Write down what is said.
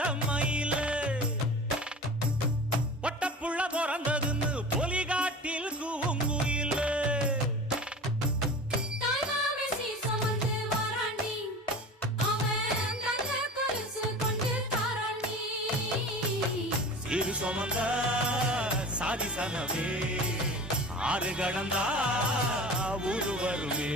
பார்த்த மயில பொட்டப்புள்ள பிறந்ததுன்னு பொலிகாட்டில் கூங்குயில இரு சுமந்த சாதி சனமே ஆறு கடந்தா ஊரு வருமே